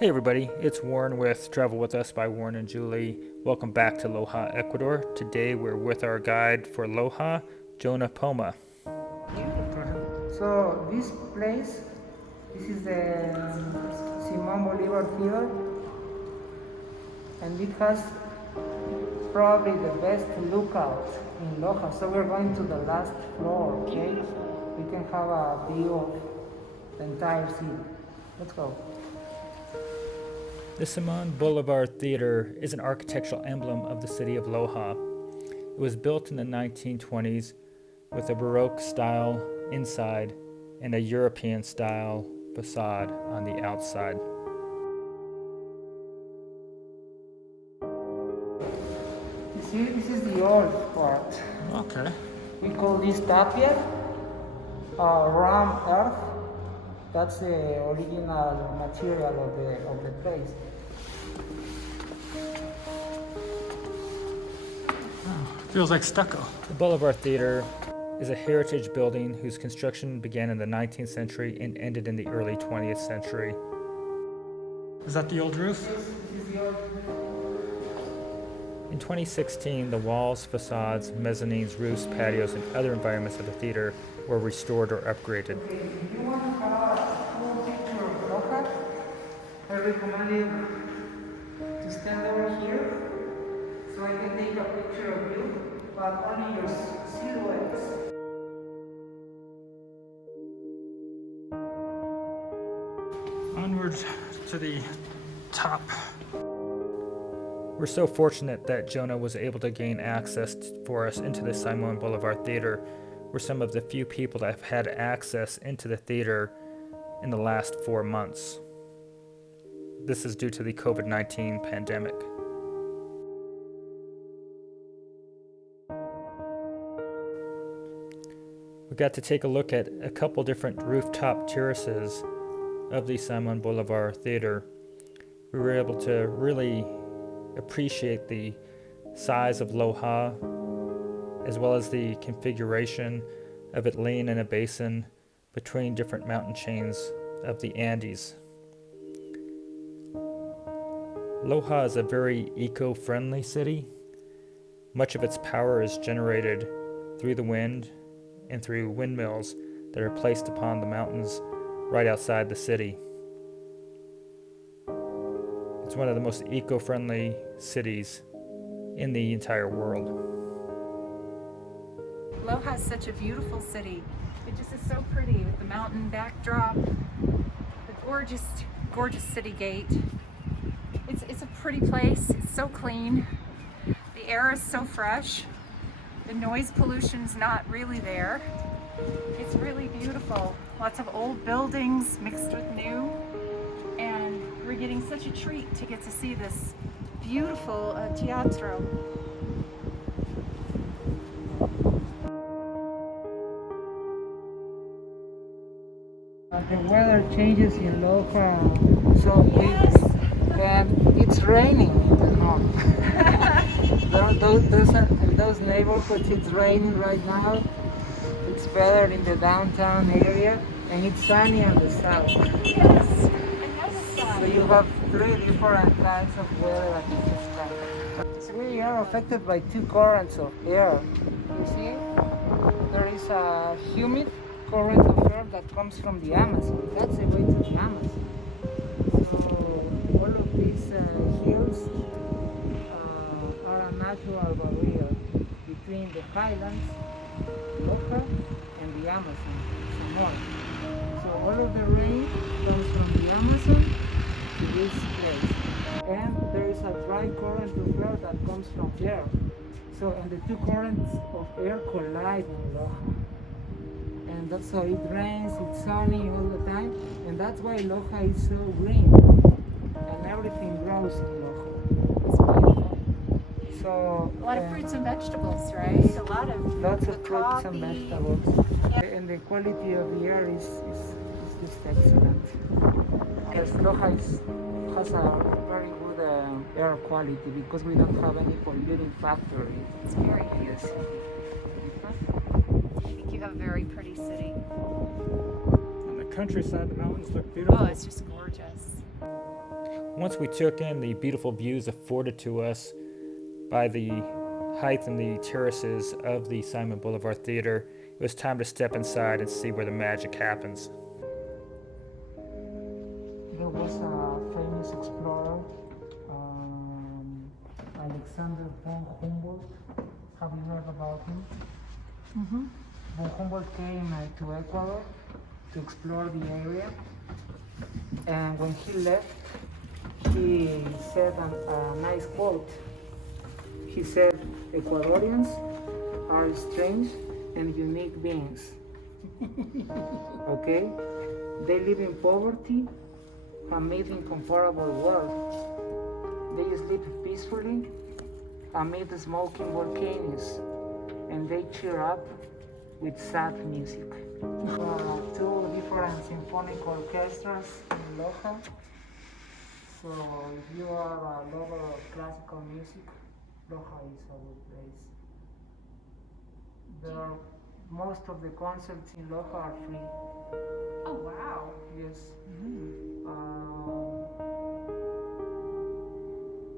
Hey everybody, it's Warren with Travel With Us by Warren and Julie. Welcome back to Loja, Ecuador. Today we're with our guide for Loja, Jonah Poma. So this place, this is the Simon Bolivar Theater, and it has probably the best lookout in Loja. So we're going to the last floor, okay? We can have a view of the entire city. Let's go. The Simon Bolivar Theater is an architectural emblem of the city of Loja. It was built in the 1920s with a Baroque style inside and a European style facade on the outside. You see, this is the old part. Okay. We call this tapia, ram earth. That's the original material of the place. Feels like stucco. The Bolivar Theater is a heritage building whose construction began in the 19th century and ended in the early 20th century. Is that the old roof? In 2016, the walls, facades, mezzanines, roofs, patios, and other environments of the theater were restored or upgraded. Okay, if you want to have a full picture of Loja, I recommend you to stand over here so I can take a picture of you, but only your silhouettes. Onwards to the top. We're so fortunate that Jonah was able to gain access for us into the Simon Bolivar Theater. We're some of the few people that have had access into the theater in the last 4 months. This is due to the COVID-19 pandemic. We got to take a look at a couple different rooftop terraces of the Simon Bolivar Theater. We were able to really appreciate the size of Loja, as well as the configuration of it laying in a basin between different mountain chains of the Andes. Loja is a very eco-friendly city. Much of its power is generated through the wind and through windmills that are placed upon the mountains right outside the city. It's one of the most eco-friendly cities in the entire world. Loja is such a beautiful city. It just is so pretty with the mountain backdrop, the gorgeous, gorgeous city gate. It's a pretty place. It's so clean. The air is so fresh. The noise pollution's not really there. It's really beautiful. Lots of old buildings mixed with new. And we're getting such a treat to get to see this beautiful teatro. The weather changes in Loja so quickly, and it's raining in the north. In those neighborhoods, it's raining right now. It's better in the downtown area, and it's sunny on the south. Yes, So you have 3 different kinds of weather at each time. So we are affected by 2 currents of air. You see, there is a humid current of air that comes from the Amazon. That's the way to the Amazon. So all of these hills are a natural barrier between the highlands, Loja, and the Amazon, Sonora. So all of the rain comes from the Amazon to this place. And there is a dry current of air that comes from there. So, and the 2 currents of air collide in Loja. And that's how it rains, it's sunny all the time. And that's why Loja is so green. And everything grows in Loja. It's beautiful. So, A lot of fruits and vegetables, right? A lot of lots the of fruits coffee. and vegetables. Yeah. And the quality of the air is just excellent. Because Loja has a very good air quality because we don't have any polluting factory. It's very Yes. I think you have a very pretty city. On the countryside, the mountains look beautiful. Oh, it's just gorgeous. Once we took in the beautiful views afforded to us by the height and the terraces of the Simon Boulevard Theater, it was time to step inside and see where the magic happens. There was a famous explorer, Alexander von Humboldt. Have you heard about him? Von Humboldt came to Ecuador to explore the area, and when he left, he said a nice quote. He said, "Ecuadorians are strange and unique beings." Okay? They live in poverty amid incomparable wealth. They sleep peacefully amid smoking volcanoes, and they cheer up with sad music. Two different symphonic orchestras in Loja. So if you are a lover of classical music, Loja is a good place. Most of the concerts in Loja are free. Oh, wow. Yes.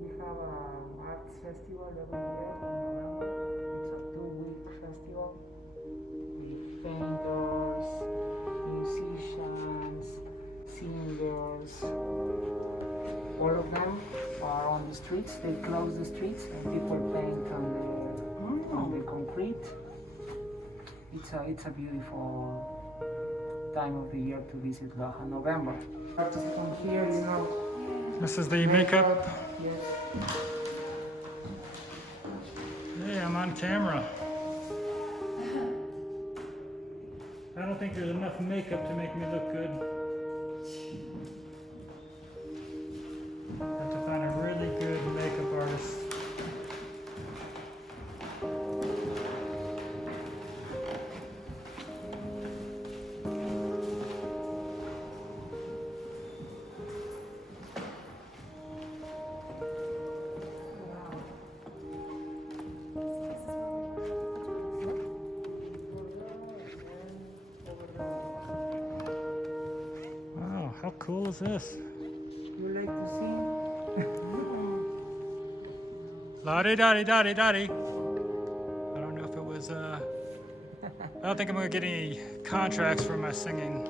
We have an arts festival every year in November. It's a 2-week festival with painters, musicians, singers. All of them are on the streets. They close the streets and people paint on the concrete. It's a beautiful time of the year to visit Loja, November. Artists come here, you know. This is the makeup. Yes. Hey, I'm on camera. I don't think there's enough makeup to make me look good. Have to find a really good makeup artist. Wow, how cool is this? You like to sing? La-di-da-di-da-di-da-di. I don't know if it was, I don't think I'm gonna get any contracts for my singing.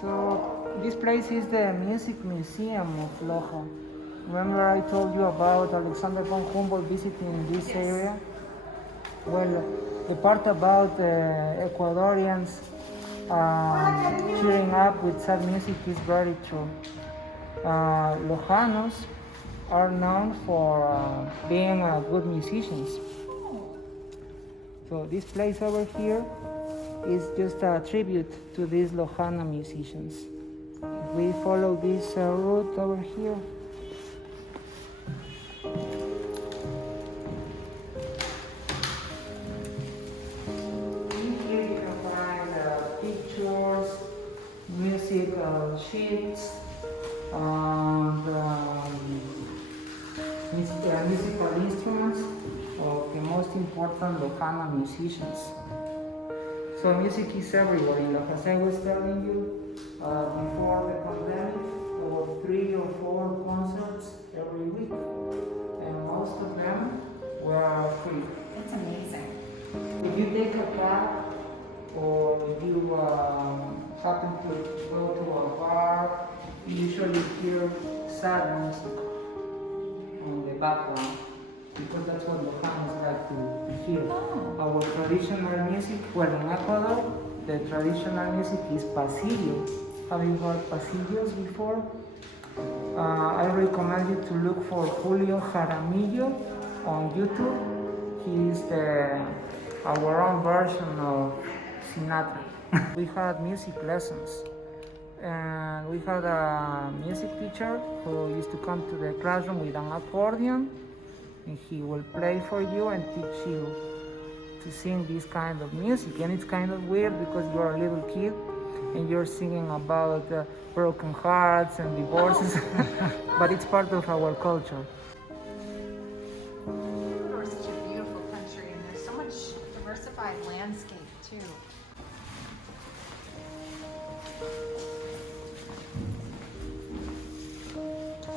So this place is the Music Museum of Loja. Remember I told you about Alexander von Humboldt visiting this area? Well, the part about Ecuadorians cheering up with sad music is very true. Lojanos are known for being good musicians. So this place over here is just a tribute to these Lojana musicians. If we follow this route over here, here you can find pictures, music sheets, and musical instruments of the most important Lojana musicians. So music is everywhere in Loja. As I was telling you, before the pandemic, there were 3 or 4 concerts every week, and most of them were free. That's amazing. If you take a cab, or if you happen to go to a bar, you usually hear sad music on the background, because that's what Lojanos like to hear. Our traditional music, well, in Ecuador, the traditional music is pasillo. Have you heard pasillos before? I recommend you to look for Julio Jaramillo on YouTube. He is our own version of Sinatra. We had music lessons, and we had a music teacher who used to come to the classroom with an accordion, and he will play for you and teach you to sing this kind of music. And it's kind of weird because you're a little kid and you're singing about broken hearts and divorces, but it's part of our culture. Ecuador is such a beautiful country, and there's so much diversified landscape too.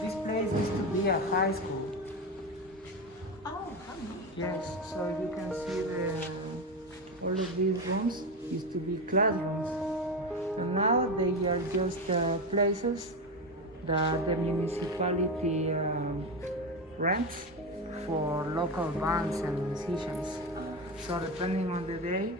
This place used to be a high school. Oh, how neat. Yes, so you can see all of these rooms used to be classrooms, and now they are just places that the municipality rents for local bands and musicians. So depending on the day,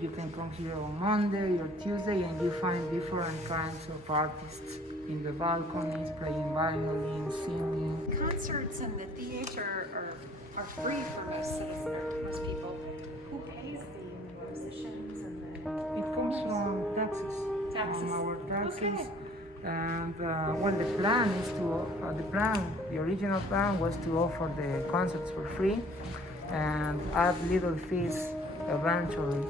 you can come here on Monday or Tuesday and you find different kinds of artists in the balconies, playing violin, singing. Concerts and the theater are free for most citizens, most people. Who pays the musicians and the... It comes from taxes. Taxes. From our taxes. Okay. And well, the plan is to, the original plan was to offer the concerts for free and add little fees eventually,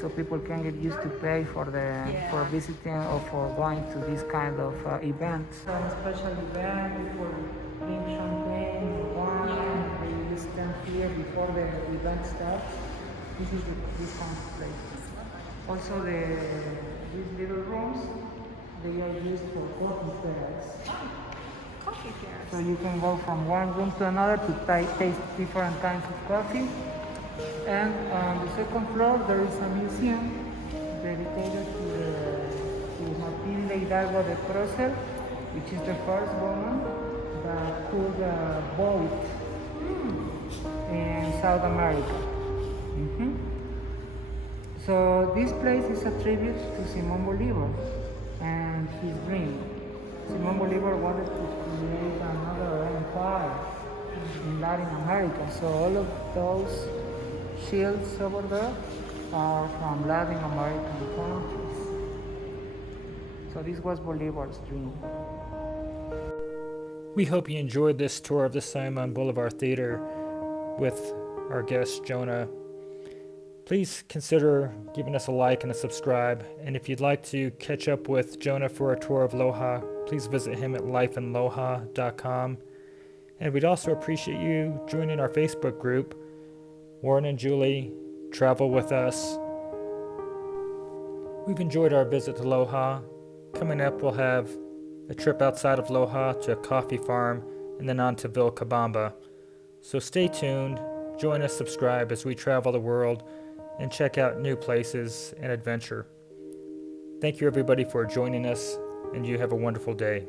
so people can get used to pay for for visiting or for going to this kind of events. Some special event, people drink champagne, wine, they stand here before the event starts. This is this kind of place. Also, these little rooms, they are used for coffee fairs. Coffee fairs. So you can go from one room to another to taste different kinds of coffee. And on the second floor there is a museum dedicated to Matilde Hidalgo de Prócer, which is the first woman that could vote in South America. So this place is a tribute to Simon Bolivar and his dream. Simon Bolivar wanted to create another empire in Latin America. So all of those shields over there are from Latin American countries. So this was Bolivar's dream. We hope you enjoyed this tour of the Simon Bolivar Theater with our guest Jonah. Please consider giving us a like and a subscribe, and if you'd like to catch up with Jonah for a tour of Loja, please visit him at lifeinloja.com. And we'd also appreciate you joining our Facebook group, Warren and Julie Travel With Us. We've enjoyed our visit to Loja. Coming up, we'll have a trip outside of Loja to a coffee farm and then on to Vilcabamba. So stay tuned, join us, subscribe as we travel the world and check out new places and adventure. Thank you everybody for joining us, and you have a wonderful day.